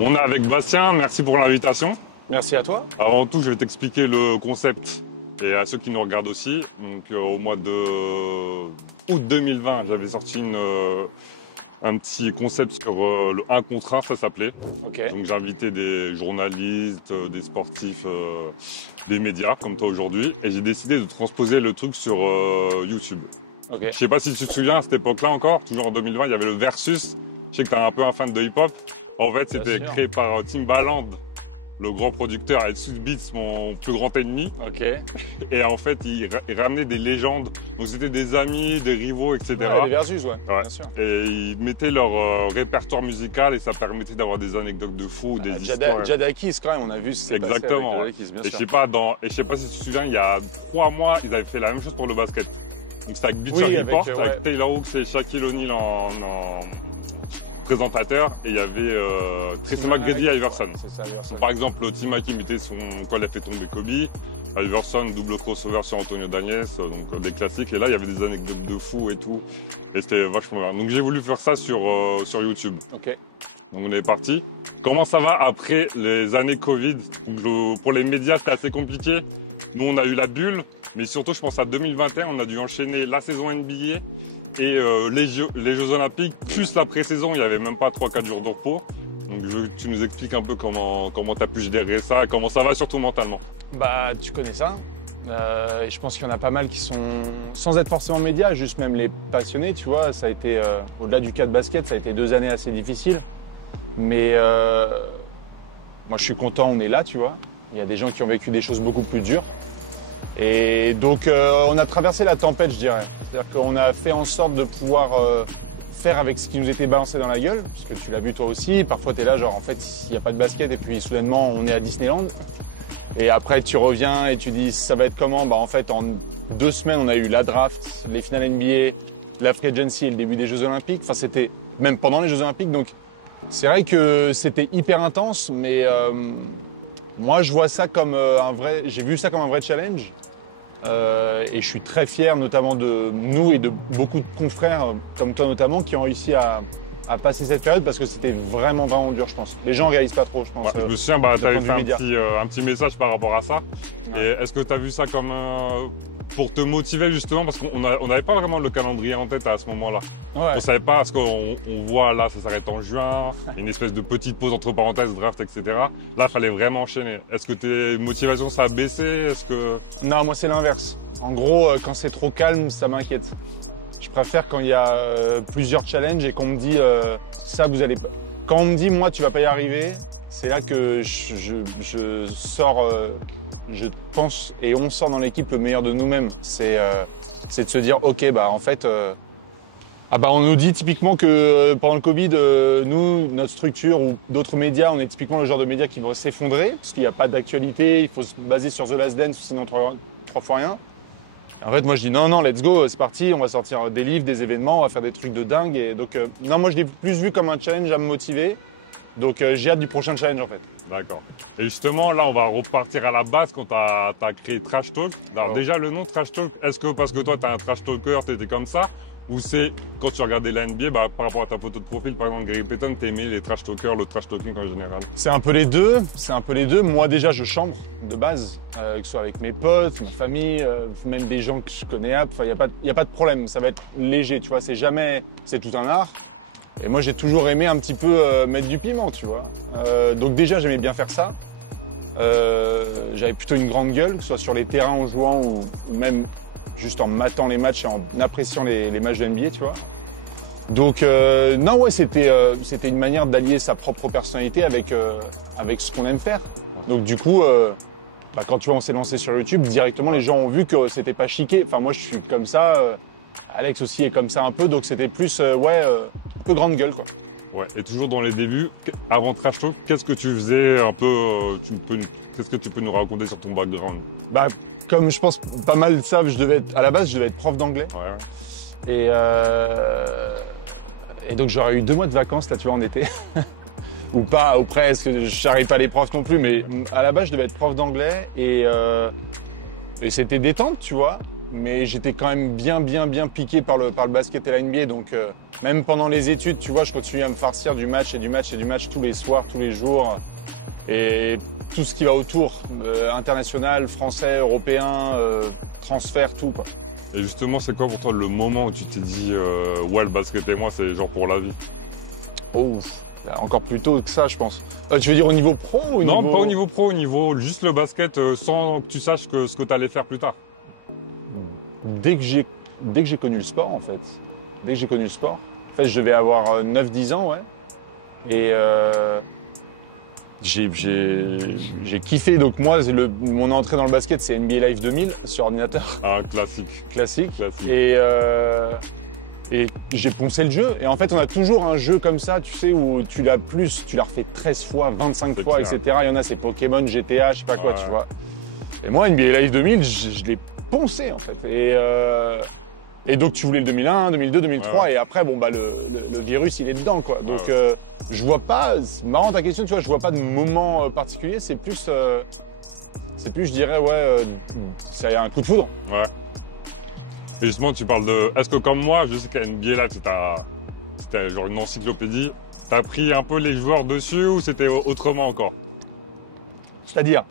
On est avec Bastien, merci pour l'invitation. Merci à toi. Avant tout, je vais t'expliquer le concept et à ceux qui nous regardent aussi. Donc, au mois de août 2020, j'avais sorti un petit concept sur le 1 contre 1, ça s'appelait. Ok. Donc, j'ai invité des journalistes, des sportifs, des médias comme toi aujourd'hui, et j'ai décidé de transposer le truc sur YouTube. Ok. Je sais pas si tu te souviens, à cette époque-là encore, toujours en 2020, il y avait le Versus. Je sais que tu es un peu un fan de hip-hop. En fait, c'était créé par Timbaland, le grand producteur, et Sud Beats, mon plus grand ennemi. Ok. Et en fait, il ramenait des légendes. Donc, c'était des amis, des rivaux, etc. Ouais, les versus, ouais. Ouais. Bien sûr. Et ils mettaient leur répertoire musical et ça permettait d'avoir des anecdotes de fou, des histoires. Jadakis, quand même, on a vu ce qui s'est passé avec Exactement. Jadakis, bien Et sûr. je sais pas si tu te souviens, il y a 3 mois, ils avaient fait la même chose pour le basket. Donc, c'était avec Bleacher Oui, Report, ouais. avec Taylor Hooks et Shaquille O'Neal en présentateur, et il y avait Tracy McGrady et Iverson. C'est ça, Iverson. Par exemple, Timaki mettait quand il a fait tomber Kobe, Iverson, double crossover sur Antonio Daniels, donc des classiques. Et là, il y avait des anecdotes de fou et tout. Et c'était vachement bien. Donc j'ai voulu faire ça sur YouTube. Ok. Donc on est parti. Comment ça va après les années Covid? Pour les médias, c'était assez compliqué. Nous, on a eu la bulle, mais surtout, je pense à 2021, on a dû enchaîner la saison NBA et les Jeux Olympiques, plus la pré-saison, il n'y avait même pas 3-4 jours de repos. Donc je veux que tu nous expliques un peu comment tu as pu gérer ça, comment ça va surtout mentalement. Bah, tu connais ça. Et je pense qu'il y en a pas mal qui sont, sans être forcément médias, juste même les passionnés, tu vois. Ça a été, au-delà du cas de basket, ça a été 2 années assez difficiles. Mais moi, je suis content, on est là, tu vois. Il y a des gens qui ont vécu des choses beaucoup plus dures. Et donc, on a traversé la tempête, je dirais. C'est-à-dire qu'on a fait en sorte de pouvoir faire avec ce qui nous était balancé dans la gueule, parce que tu l'as vu toi aussi. Parfois, tu es là, genre, en fait, il n'y a pas de basket, et puis soudainement, on est à Disneyland. Et après, tu reviens et tu dis, ça va être comment? Bah, en fait, en 2 semaines, on a eu la draft, les finales NBA, la free agency et le début des Jeux Olympiques. Enfin, c'était même pendant les Jeux Olympiques. Donc, c'est vrai que c'était hyper intense, mais moi, je vois ça comme j'ai vu ça comme un vrai challenge. Et je suis très fier, notamment de nous et de beaucoup de confrères, comme toi notamment, qui ont réussi à passer cette période parce que c'était vraiment, vraiment dur, je pense. Les gens ne réalisent pas trop, je pense. Ouais, je me souviens, tu avais fait un petit message par rapport à ça. Ouais. Et est-ce que tu as vu ça comme pour te motiver justement, parce qu'on n'avait pas vraiment le calendrier en tête à ce moment-là. Ouais. On savait pas, parce qu'on voit là, ça s'arrête en juin, une espèce de petite pause entre parenthèses, draft, etc. Là, il fallait vraiment enchaîner. Est-ce que tes motivations, ça a baissé? Est-ce que... Non, moi, c'est l'inverse. En gros, quand c'est trop calme, ça m'inquiète. Je préfère quand il y a plusieurs challenges et qu'on me dit ça, vous allez pas. Quand on me dit, moi, tu vas pas y arriver, c'est là que je sors... je pense et on sort dans l'équipe le meilleur de nous-mêmes. C'est de se dire, ok, bah en fait, on nous dit typiquement que pendant le Covid, nous, notre structure ou d'autres médias, on est typiquement le genre de médias qui vont s'effondrer parce qu'il n'y a pas d'actualité, il faut se baser sur The Last Dance, sinon 3 fois rien. En fait, moi, je dis non, let's go, c'est parti, on va sortir des livres, des événements, on va faire des trucs de dingue. Et donc, non, moi, je l'ai plus vu comme un challenge à me motiver. Donc, j'ai hâte du prochain challenge, en fait. D'accord. Et justement, là, on va repartir à la base quand tu as créé Trash Talk. Alors, déjà, le nom Trash Talk, est-ce que parce que toi, tu es un Trash Talker, tu étais comme ça? Ou c'est quand tu regardais la NBA, par rapport à ta photo de profil, par exemple, Gary Payton, tu aimais les Trash Talkers, le Trash Talking en général? C'est un peu les deux. Moi, déjà, je chambre de base, que ce soit avec mes potes, ma famille, même des gens que je connais. Enfin, il n'y a pas de problème. Ça va être léger, tu vois. C'est tout un art. Et moi, j'ai toujours aimé un petit peu mettre du piment, tu vois. Donc déjà, j'aimais bien faire ça. J'avais plutôt une grande gueule, que ce soit sur les terrains en jouant ou même juste en matant les matchs et en appréciant les matchs de NBA, tu vois. Donc non, ouais, c'était une manière d'allier sa propre personnalité avec ce qu'on aime faire. Donc du coup, quand tu vois, on s'est lancé sur YouTube, directement, les gens ont vu que c'était pas chiqué. Enfin, moi, je suis comme ça. Alex aussi est comme ça un peu, donc c'était plus, un peu grande gueule, quoi. Ouais, et toujours dans les débuts, avant Trash Talk, qu'est-ce que tu faisais un peu, qu'est-ce que tu peux nous raconter sur ton background? Bah, comme je pense pas mal savent, à la base, je devais être prof d'anglais. Ouais. Et donc j'aurais eu 2 mois de vacances, là, tu vois, en été. Ou pas, ou presque, je n'arrive pas les profs non plus, mais à la base, je devais être prof d'anglais et c'était détente, tu vois. mais j'étais quand même bien piqué par le basket et la NBA. Donc même pendant les études, tu vois, je continuais à me farcir du match tous les soirs, tous les jours. Et tout ce qui va autour, international, français, européen, transfert, tout quoi. Et justement, c'est quoi pour toi le moment où tu t'es dit ouais, le basket et moi, c'est genre pour la vie? Oh, encore plus tôt que ça, je pense. Tu veux dire au niveau pro ou Non, pas au niveau pro, au niveau juste le basket, sans que tu saches ce que tu allais faire plus tard. Dès que j'ai connu le sport, en fait. Dès que j'ai connu le sport. En fait, je devais avoir 9-10 ans, ouais. Et j'ai kiffé. Donc moi, mon entrée dans le basket, c'est NBA Live 2000 sur ordinateur. Ah, classique. Classique. Et j'ai poncé le jeu. Et en fait, on a toujours un jeu comme ça, tu sais, où tu l'as refait 13 fois, 25 fois, clair. etc. Il y en a, c'est Pokémon, GTA, je sais pas quoi, Ouais. tu vois. Et moi, NBA Live 2000, je l'ai poncé, en fait. Et donc, tu voulais le 2001, 2002, 2003. Ouais. Et après, bon, bah, le virus, il est dedans, quoi. Donc, Ouais. je vois pas, c'est marrant ta question, tu vois, je vois pas de moment particulier. C'est plus, je dirais, ouais, c'est un coup de foudre. Ouais. Et justement, tu parles de. Est-ce que comme moi, je sais qu'à NBA là, c'était genre une encyclopédie. T'as pris un peu les joueurs dessus ou c'était autrement encore? C'est-à-dire?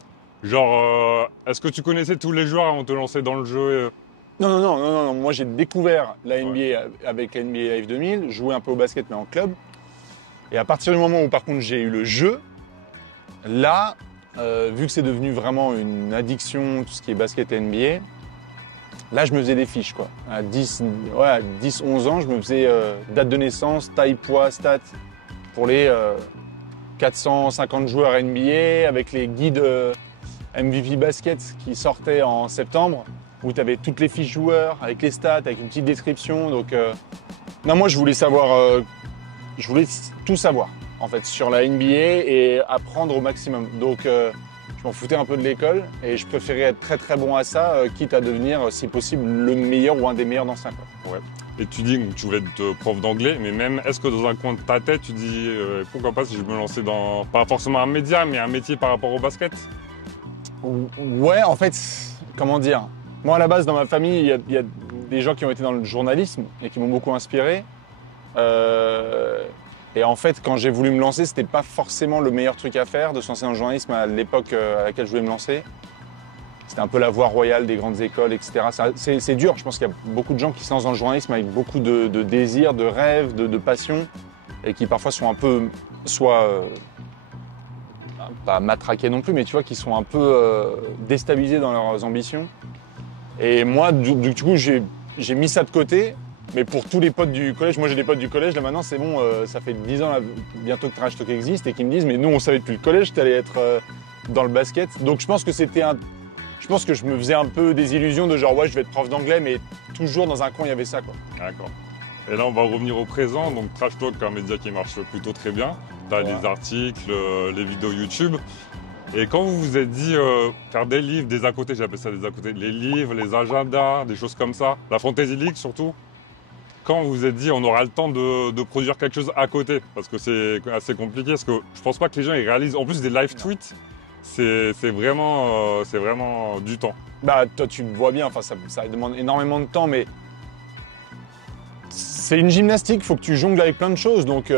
Genre, est-ce que tu connaissais tous les joueurs avant de te lancer dans le jeu? Non. Moi, j'ai découvert la NBA Ouais. avec la NBA Live 2000, joué un peu au basket, mais en club. Et à partir du moment où, par contre, j'ai eu le jeu, là, vu que c'est devenu vraiment une addiction, tout ce qui est basket et NBA, là, je me faisais des fiches, quoi. À 10, 11 ans, je me faisais date de naissance, taille, poids, stats pour les 450 joueurs NBA avec les guides MVP Basket qui sortaient en septembre, où tu avais toutes les fiches joueurs avec les stats, avec une petite description. Donc, non, moi, je voulais savoir, je voulais tout savoir, en fait, sur la NBA et apprendre au maximum. Donc, je m'en foutais un peu de l'école et je préférais être très très bon à ça, quitte à devenir, si possible, le meilleur ou un des meilleurs dans 5 ans. Ouais. Et tu dis que tu voulais être prof d'anglais, mais même, est-ce que dans un coin de ta tête, tu dis pourquoi pas si je me lançais dans, pas forcément un média, mais un métier par rapport au basket? Ouais, en fait, comment dire? Moi, à la base, dans ma famille, il y a des gens qui ont été dans le journalisme et qui m'ont beaucoup inspiré. Et en fait, quand j'ai voulu me lancer, c'était pas forcément le meilleur truc à faire de se lancer dans le journalisme à l'époque à laquelle je voulais me lancer. C'était un peu la voie royale des grandes écoles, etc. C'est dur. Je pense qu'il y a beaucoup de gens qui se lancent dans le journalisme avec beaucoup de désirs, de rêves, de passions, et qui parfois sont un peu, soit pas matraqués non plus, mais tu vois, qui sont un peu déstabilisés dans leurs ambitions. Et moi, du coup, j'ai mis ça de côté. Mais pour tous les potes du collège, moi j'ai des potes du collège, là maintenant c'est bon, ça fait 10 ans là, bientôt que Trash Talk existe et qui me disent mais nous on savait depuis le collège que tu allais être dans le basket. Donc je pense que je pense que je me faisais un peu des illusions de genre ouais je vais être prof d'anglais, mais toujours dans un coin il y avait ça quoi. D'accord. Et là on va revenir au présent, donc Trash Talk, un média qui marche plutôt très bien. T'as Ouais. les articles, les vidéos YouTube. Et quand vous vous êtes dit faire des livres, des à côté, j'appelle ça des à côté, les livres, les agendas, des choses comme ça, la Fantasy League surtout, quand vous vous êtes dit on aura le temps de produire quelque chose à côté, parce que c'est assez compliqué, parce que je pense pas que les gens ils réalisent, en plus des live tweets, c'est vraiment du temps. Bah toi tu le vois bien, enfin ça demande énormément de temps, mais c'est une gymnastique, il faut que tu jongles avec plein de choses. Donc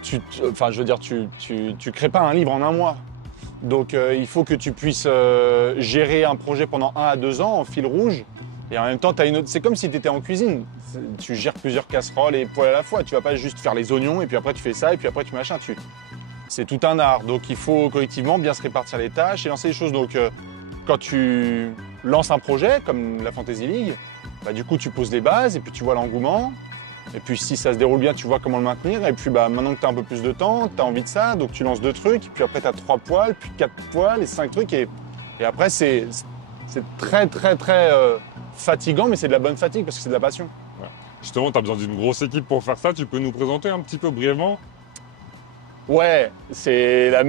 tu crées pas un livre en un mois. Donc il faut que tu puisses gérer un projet pendant 1 à 2 ans en fil rouge. Et en même temps, c'est comme si tu étais en cuisine. Tu gères plusieurs casseroles et poêles à la fois. Tu vas pas juste faire les oignons et puis après tu fais ça et puis après tu machin. C'est tout un art. Donc il faut collectivement bien se répartir les tâches et lancer les choses. Donc quand tu lances un projet comme la Fantasy League, bah, du coup tu poses les bases et puis tu vois l'engouement. Et puis si ça se déroule bien, tu vois comment le maintenir. Et puis bah, maintenant que tu as un peu plus de temps, tu as envie de ça, donc tu lances 2 trucs. Puis après tu as 3 poils, puis 4 poils et 5 trucs. Et après c'est très fatigant, mais c'est de la bonne fatigue parce que c'est de la passion. Justement, tu as besoin d'une grosse équipe pour faire ça, tu peux nous présenter un petit peu brièvement? Ouais, c'est la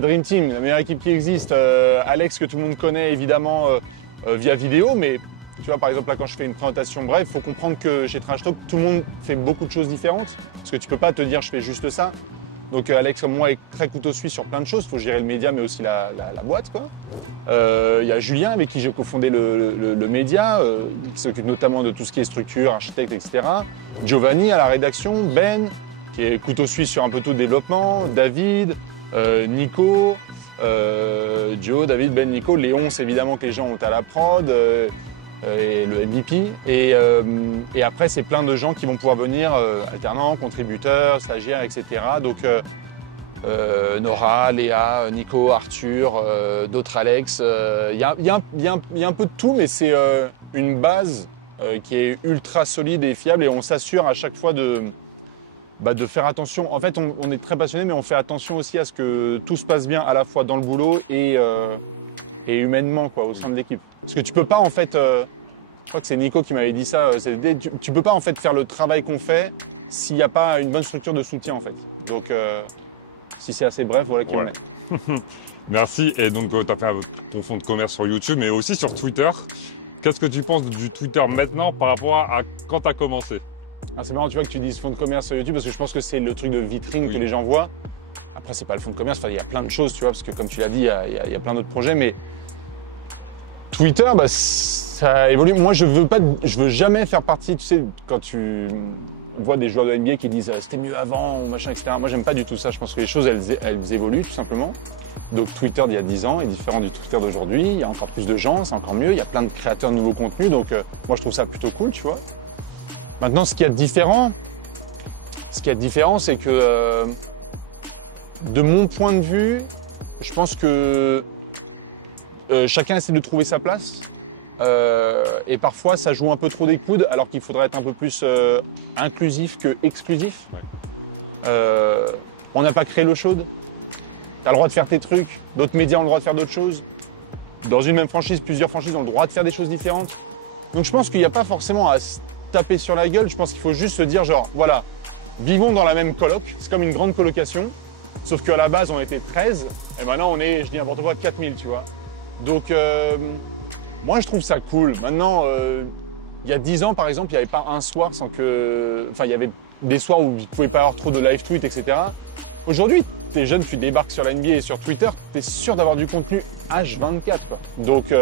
Dream Team, la meilleure équipe qui existe. Alex, que tout le monde connaît évidemment via vidéo, mais tu vois, par exemple, là, quand je fais une présentation brève, il faut comprendre que chez Trash Talk, tout le monde fait beaucoup de choses différentes. Parce que tu peux pas te dire, je fais juste ça. Donc Alex comme moi est très couteau suisse sur plein de choses. Il faut gérer le média mais aussi la boîte, quoi. Il y a Julien avec qui j'ai cofondé le média, qui s'occupe notamment de tout ce qui est structure, architecte, etc. Giovanni à la rédaction, Ben qui est couteau suisse sur un peu tout le développement, David, Nico, Joe, David, Ben, Nico, Léon, c'est évidemment que les gens ont à la prod, et le MVP. Et après, c'est plein de gens qui vont pouvoir venir, alternants, contributeurs, stagiaires, etc. Donc, Nora, Léa, Nico, Arthur, d'autres Alex. Il y a un peu de tout, mais c'est une base qui est ultra solide et fiable et on s'assure à chaque fois de faire attention. En fait, on est très passionné, mais on fait attention aussi à ce que tout se passe bien à la fois dans le boulot et humainement, quoi, au sein de l'équipe. Parce que tu peux pas, en fait, je crois que c'est Nico qui m'avait dit ça, tu peux pas, en fait, faire le travail qu'on fait s'il n'y a pas une bonne structure de soutien, en fait. Donc, si c'est assez bref, voilà qui on est. Merci. Et donc, tu as fait ton fonds de commerce sur YouTube, mais aussi sur Twitter. Qu'est-ce que tu penses du Twitter maintenant par rapport à quand tu as commencé? Ah, c'est marrant, tu vois, que tu dises fonds de commerce sur YouTube, parce que je pense que c'est le truc de vitrine que les gens voient. Après, c'est pas le fonds de commerce, il y a plein de choses, tu vois, parce que comme tu l'as dit, il y a plein d'autres projets, mais Twitter, ça évolue. Moi, je veux jamais faire partie, tu sais, quand tu vois des joueurs de NBA qui disent c'était mieux avant ou machin, etc. Moi, j'aime pas du tout ça. Je pense que les choses, elles évoluent tout simplement. Donc, Twitter d'il y a 10 ans est différent du Twitter d'aujourd'hui. Il y a encore plus de gens, c'est encore mieux. Il y a plein de créateurs de nouveaux contenus. Donc, moi, je trouve ça plutôt cool, tu vois. Maintenant, ce qu'il y a de différent, c'est que, de mon point de vue, je pense que chacun essaie de trouver sa place. Et parfois, ça joue un peu trop des coudes, alors qu'il faudrait être un peu plus inclusif que exclusif. Ouais. On n'a pas créé l'eau chaude. Tu as le droit de faire tes trucs. D'autres médias ont le droit de faire d'autres choses. Dans une même franchise, plusieurs franchises ont le droit de faire des choses différentes. Donc je pense qu'il n'y a pas forcément à se taper sur la gueule. Je pense qu'il faut juste se dire genre, voilà, vivons dans la même coloc. C'est comme une grande colocation. Sauf qu'à la base, on était 13. Et maintenant, on est, je dis n'importe quoi, 4000, tu vois. Donc, moi, je trouve ça cool. Maintenant, il y a 10 ans, par exemple, il n'y avait pas un soir sans que... Enfin, il y avait des soirs où il ne pouvait pas avoir trop de live tweets, etc. Aujourd'hui, t'es jeune, tu débarques sur la NBA et sur Twitter, t'es sûr d'avoir du contenu H24, quoi. Donc,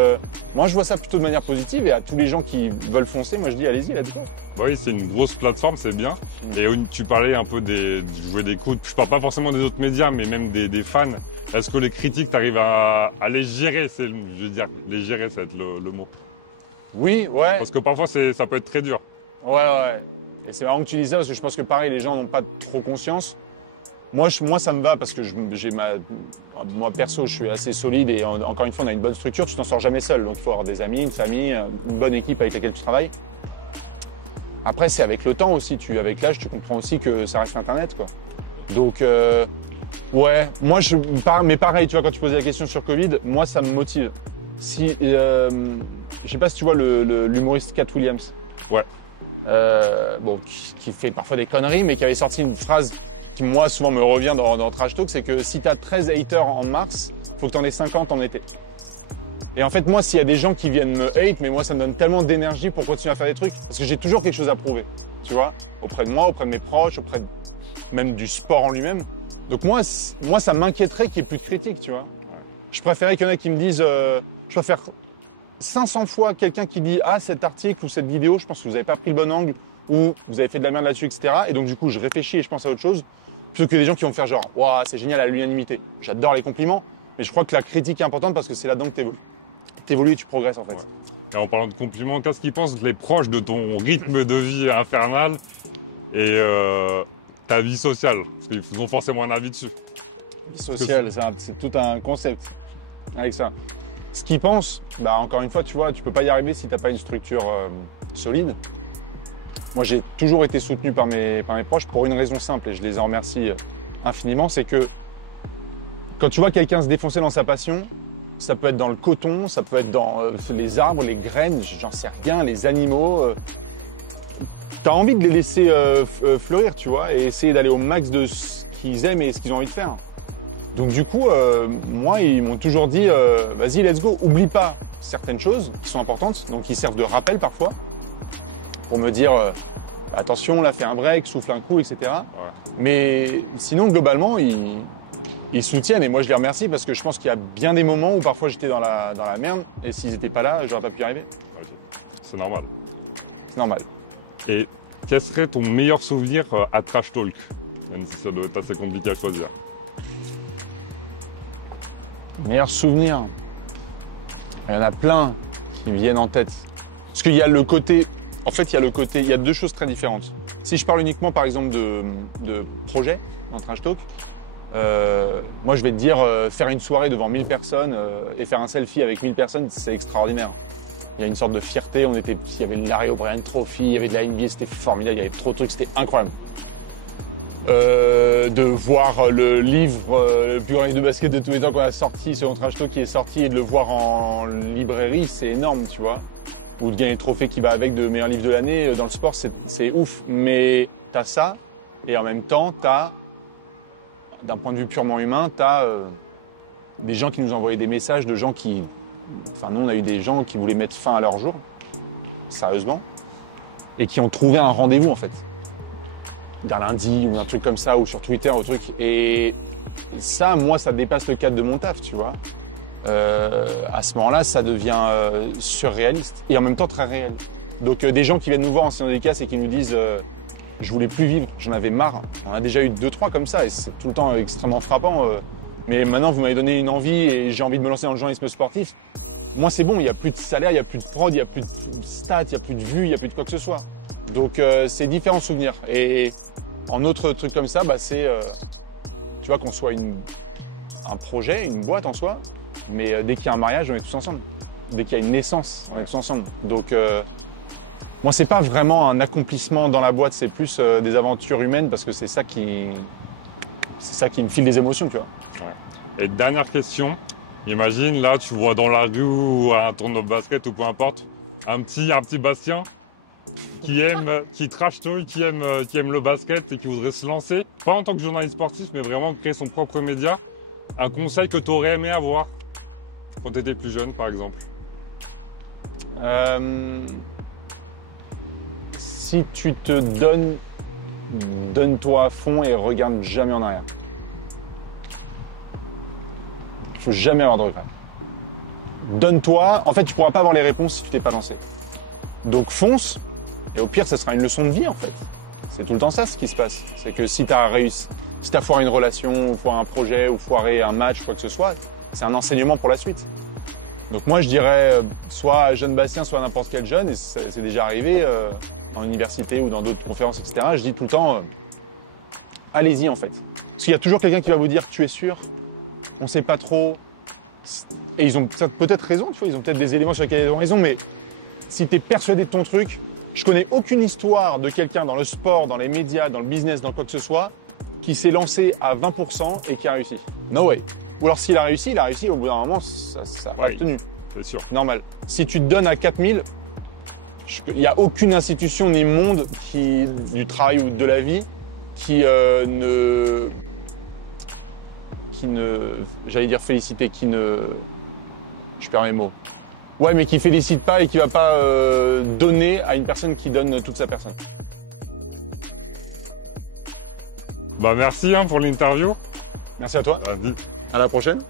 moi, je vois ça plutôt de manière positive et à tous les gens qui veulent foncer, moi, je dis, allez-y, let's go. Oui, c'est une grosse plateforme, c'est bien. Et tu parlais un peu de jouer des coudes. Je parle pas forcément des autres médias, mais même des fans. Est-ce que les critiques, tu arrives à les gérer? Je veux dire, les gérer, ça va être le mot. Oui, ouais. Parce que parfois, ça peut être très dur. Ouais. Et c'est marrant que tu dises ça, parce que je pense que pareil, les gens n'ont pas trop conscience. Moi, ça me va, parce que moi, perso, je suis assez solide et encore une fois, on a une bonne structure. Tu t'en sors jamais seul. Donc, il faut avoir des amis, une famille, une bonne équipe avec laquelle tu travailles. Après, c'est avec le temps aussi. Avec l'âge, tu comprends aussi que ça reste Internet, quoi. Donc, ouais, moi, mais pareil, tu vois, quand tu posais la question sur Covid, moi, ça me motive. Je sais pas si tu vois l'humoriste Cat Williams. Ouais. Bon, qui fait parfois des conneries, mais qui avait sorti une phrase qui, moi, souvent me revient dans Trash Talk, c'est que si tu as 13 haters en mars, faut que tu en aies 50 en été. Et en fait, moi, s'il y a des gens qui viennent me hate, mais moi, ça me donne tellement d'énergie pour continuer à faire des trucs, parce que j'ai toujours quelque chose à prouver, tu vois, auprès de moi, auprès de mes proches, auprès même du sport en lui-même. Donc moi, ça m'inquiéterait qu'il n'y ait plus de critiques, tu vois. Ouais. Je préférais qu'il y en ait qui me disent, je préfère 500 fois quelqu'un qui dit, ah, cet article ou cette vidéo, je pense que vous n'avez pas pris le bon angle, ou vous avez fait de la merde là-dessus, etc. Et donc, du coup, je réfléchis et je pense à autre chose, plutôt que des gens qui vont me faire genre, waouh, c'est génial à l'unanimité. J'adore les compliments, mais je crois que la critique est importante parce que c'est là-dedans que tu évolues. Tu évolues et tu progresses, en fait. Ouais. Et en parlant de compliments, qu'est-ce qu'ils pensent les proches de ton rythme de vie infernal et ta vie sociale? Parce qu'ils ont forcément un avis dessus. Vie sociale, c'est tout un concept avec ça. Ce qu'ils pensent, encore une fois, tu vois, tu peux pas y arriver si tu n'as pas une structure solide. Moi, j'ai toujours été soutenu par mes proches pour une raison simple et je les en remercie infiniment, c'est que quand tu vois quelqu'un se défoncer dans sa passion, ça peut être dans le coton, ça peut être dans les arbres, les graines, j'en sais rien, les animaux. Tu as envie de les laisser fleurir, tu vois, et essayer d'aller au max de ce qu'ils aiment et ce qu'ils ont envie de faire. Donc du coup, moi, ils m'ont toujours dit, vas-y, let's go, oublie pas certaines choses qui sont importantes, donc qui servent de rappel parfois, pour me dire, attention, là, fais un break, souffle un coup, etc. Ouais. Mais sinon, globalement, ils soutiennent. Et moi, je les remercie parce que je pense qu'il y a bien des moments où parfois j'étais dans la merde. Et s'ils n'étaient pas là, j'aurais pas pu y arriver. Ok. C'est normal. C'est normal. Et quel serait ton meilleur souvenir à Trash Talk? Même si ça doit être assez compliqué à choisir. Meilleur souvenir. Il y en a plein qui me viennent en tête. Parce qu'il y a le côté... En fait, il y a deux choses très différentes. Si je parle uniquement, par exemple, de projet dans Trash Talk, moi, je vais te dire, faire une soirée devant 1000 personnes et faire un selfie avec 1000 personnes, c'est extraordinaire. Il y a une sorte de fierté. Il y avait le Larry O'Brien Trophy, il y avait de la NBA, c'était formidable, il y avait trop de trucs, c'était incroyable. De voir le livre le plus grand livre de basket de tous les temps qu'on a sorti, selon Trash Talk qui est sorti, et de le voir en librairie, c'est énorme, tu vois. Ou de gagner le trophée qui va avec de meilleur livre de l'année dans le sport, c'est ouf. Mais t'as ça, et en même temps, d'un point de vue purement humain, t'as des gens qui nous envoyaient des messages de gens qui... Enfin, nous, on a eu des gens qui voulaient mettre fin à leur jour, sérieusement, et qui ont trouvé un rendez-vous, en fait. D'un lundi, ou un truc comme ça, ou sur Twitter, ou truc. Et ça, moi, ça dépasse le cadre de mon taf, tu vois. À ce moment-là, ça devient surréaliste, et en même temps très réel. Donc, des gens qui viennent nous voir en séance dédicace et qui nous disent je voulais plus vivre, j'en avais marre. On a déjà eu 2-3 comme ça, et c'est tout le temps extrêmement frappant. Mais maintenant, vous m'avez donné une envie et j'ai envie de me lancer dans le journalisme sportif. Moi, c'est bon, il n'y a plus de salaire, il n'y a plus de prod, il n'y a plus de stats, il n'y a plus de vues, il n'y a plus de quoi que ce soit. Donc, c'est différents souvenirs. Et en autre truc comme ça, bah, c'est, tu vois, qu'on soit un projet, une boîte en soi, mais dès qu'il y a un mariage, on est tous ensemble. Dès qu'il y a une naissance, on est tous ensemble. Donc, moi, c'est pas vraiment un accomplissement dans la boîte, c'est plus des aventures humaines parce que c'est ça qui me file des émotions, tu vois. Ouais. Et dernière question, imagine là, tu vois dans la rue ou à un tournoi de basket ou peu importe, un petit Bastien qui trash talk, qui aime le basket et qui voudrait se lancer, pas en tant que journaliste sportif, mais vraiment créer son propre média. Un conseil que tu aurais aimé avoir quand tu étais plus jeune, par exemple? Si tu te donne-toi à fond et regarde jamais en arrière. Il faut jamais avoir de regrets. Donne-toi. En fait, tu pourras pas avoir les réponses si tu t'es pas lancé. Donc fonce. Et au pire, ça sera une leçon de vie, en fait. C'est tout le temps ça, ce qui se passe. C'est que si t'as réussi, si t'as foiré une relation, ou foiré un projet, ou foiré un match, quoi que ce soit, c'est un enseignement pour la suite. Donc moi, je dirais, soit jeune Bastien, soit n'importe quel jeune, et c'est déjà arrivé en université ou dans d'autres conférences, etc. Je dis tout le temps, allez-y, en fait. Parce qu'il y a toujours quelqu'un qui va vous dire, tu es sûr, on sait pas trop. Et ils ont peut-être raison, tu vois, ils ont peut-être des éléments sur lesquels ils ont raison, mais si t'es persuadé de ton truc, je connais aucune histoire de quelqu'un dans le sport, dans les médias, dans le business, dans quoi que ce soit, qui s'est lancé à 20% et qui a réussi. No way. Ou alors s'il a réussi, au bout d'un moment, ça a tenu. C'est sûr. Normal. Si tu te donnes à 4000, il n'y a aucune institution ni monde du travail ou de la vie qui j'allais dire féliciter, je perds mes mots. Ouais, mais qui félicite pas et qui va pas donner à une personne qui donne toute sa personne. Bah merci pour l'interview. Merci à toi. Vas-y. À la prochaine.